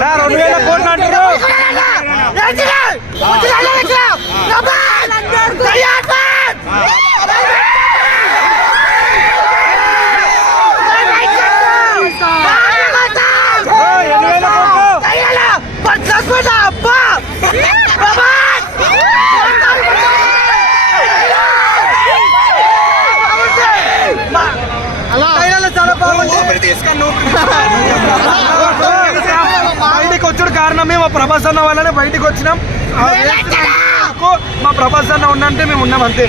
2000 కోట్లు అంటారు. బయటికి వచ్చాడు కారణమే మా ప్రభాస్ అన్న వల్లనే బయటికి వచ్చినాం. మా ప్రభాస్ అన్న ఉన్నంటే మేము ఉన్నాం అంతే.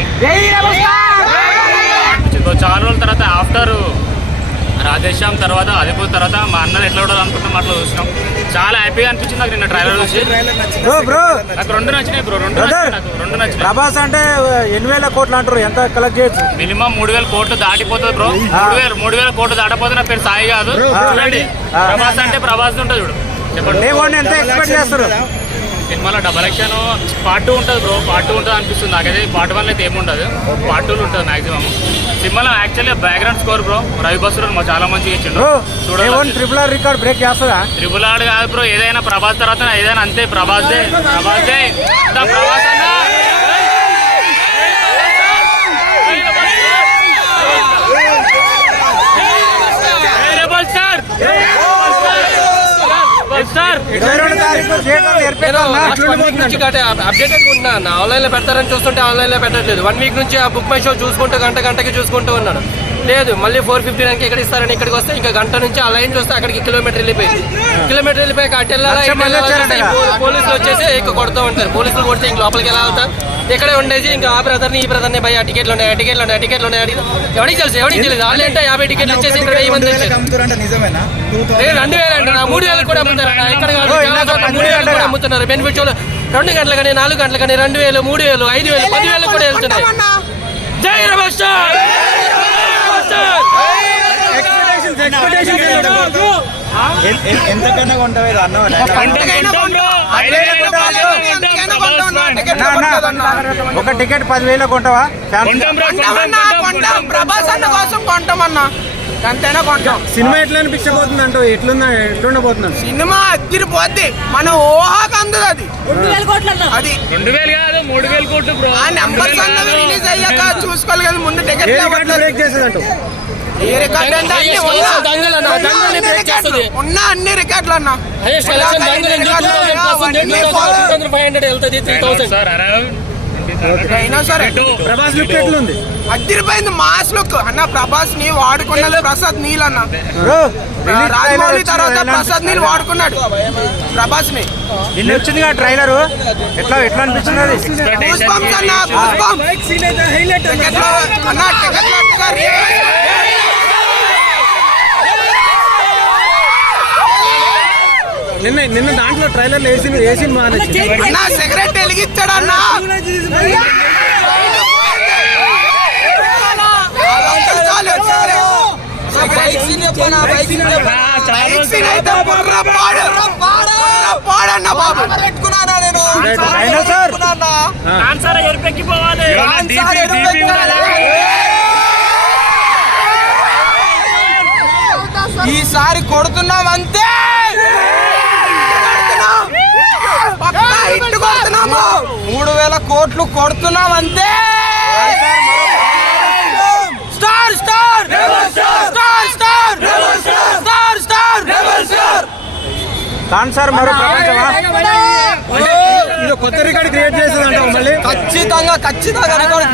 చాలా రోజుల తర్వాత ఆఫ్టర్ రాధేశ్యామ్ తర్వాత అదిపోయిన తర్వాత మా అన్నది ఎట్లా ఉండాలి అనుకుంటాం అట్లా చూసినాం. చాలా హ్యాపీగా అనిపించింది నాకు నిన్న ట్రైలర్ చూసి. నాకు రెండు నచ్చినాయి బ్రో, రెండు నచ్చినాయి. ప్రభాస్ అంటే 8,000 కోట్లు అంటారు, ఎంత కలెక్ట్ చేయొచ్చు? మినిమం 3,000 కోట్లు దాటిపోతుంది బ్రో. 3,000 కోట్లు దాటిపోతే నా పేరు సాయి కాదు. చూడండి, ప్రభాస్ అంటే ప్రభాస్ ఉంటుంది చూడు. చెప్పండి ఎంత ఎక్స్పెక్ట్ చేస్తారు? సినిమాలో డబల్ యాక్షన్ పార్ట్ 2 ఉంటుంది బ్రో. పార్ట్ 2 ఉంటుంది అనిపిస్తుంది నాకైతే. పార్ట్ 1 అయితే ఏముండదు, పార్ట్ 2 ఉంటుంది మాక్సిమం. సినిమాలో యాక్చువల్గా background score bro Ravi bus చాలా మంచిగా ఇచ్చిండు. ట్రిపుల్ ఆర్ రికార్డ్ బ్రేక్ చేస్తుందా? ట్రిపుల్ ఆర్ కాదు బ్రో, ఏదైనా ప్రభాస్ తర్వాత ఏదైనా అంతే. ప్రభాస్ దే ప్రభాస్ అన్న. అప్డేటెడ్ ఉన్నా. ఆన్లైన్ లో పెడతారని చూస్తుంటే ఆన్లైన్ లో పెట్టట్లేదు. 1 వీక్ నుంచి ఆ బుక్ మై షో చూసుకుంటూ గంటకి చూసుకుంటూ ఉన్నాను. లేదు మళ్ళీ 459 ఎక్కడ ఇస్తారని ఇక్కడికి వస్తే ఇంకా గంట నుంచి ఆ లైన్ చూస్తే అక్కడికి కిలోమీటర్ వెళ్ళిపోయింది. పోలీసులు వచ్చేసి ఇంకా కొడుతూ ఉంటారు. పోలీసులు కొడితే ఇంక లోపలికి ఎలా అవుతా ఇక్కడే ఉండేది. ఇంకా ఆ బ్రదర్ని ఈ బ్రదర్ని భయ టికెట్లు ఉన్నాయి ఎవరికి తెలుసు వాళ్ళేంటే 50 టికెట్లు వచ్చేసి ఇక్కడ 1000 మంది 2,000 అంట 3,000 కూడా అమ్ముతారన్న. ఇక్కడ 3,000 కూడా అమ్ముతున్నారు. బెనిఫిట్ 2 గంటలు కానీ 4 గంటలు కానీ 2,000 3,000 5,000 10,000 కూడా వెళ్తున్నాయి. జై రమేష్ ఎంతకన్నా కొంటావు ఒక టికెట్ 10,000 కొంటావా? ప్రభాస్ అన్న కోసం కొంటామన్నా, అంతేనా కొంటాం. సినిమా ఎట్లా అనిపించబోతుంది అంటూ ఎట్లుండబోతున్నాను? సినిమా అదిరిపోద్ది, మన ఊహాకు అందదు. అది 2,000 కాదు 3,000 కోట్లు బ్రో. ఆ నెంబర్స్ అన్నవి రిలీజ్ అయ్యాక చూసుకోవాలి కదా. ముందు టికెట్ బ్రేక్ చేసేదంటూ ఉన్న అన్ని రికార్డులు అన్నా. అయినా సరే ప్రభాస్ లుక్ ఎట్లుంది? అదిరిపోయింది, మాస్ లుక్ అన్న. ప్రభాస్ ని వాడుకున్నది ప్రసాద్ నీల్ అన్న. రాజమౌళి తర్వాత ప్రసాద్ నీల్ వాడుకున్నాడు ప్రభాస్ ని. నిన్న వచ్చింది ట్రైలర్, ఎట్లా అనిపించింది? నిన్న దాంట్లో ట్రైలర్ ఏ సినిమా అన్న? సిగరెట్ వెలిగించాడు అన్న. ఈసారి కొడుతున్నాం అంతే, ఇంటి కొడుతున్నాము. 3,000 కోట్లు కొడుతున్నాం అంతే. Star star star star star star కాన్ సార్ మరో ప్రపంచమా? కొత్త రికార్డ్ క్రియేట్ చేసేదంటావు మళ్ళీ? ఖచ్చితంగా రికార్డ్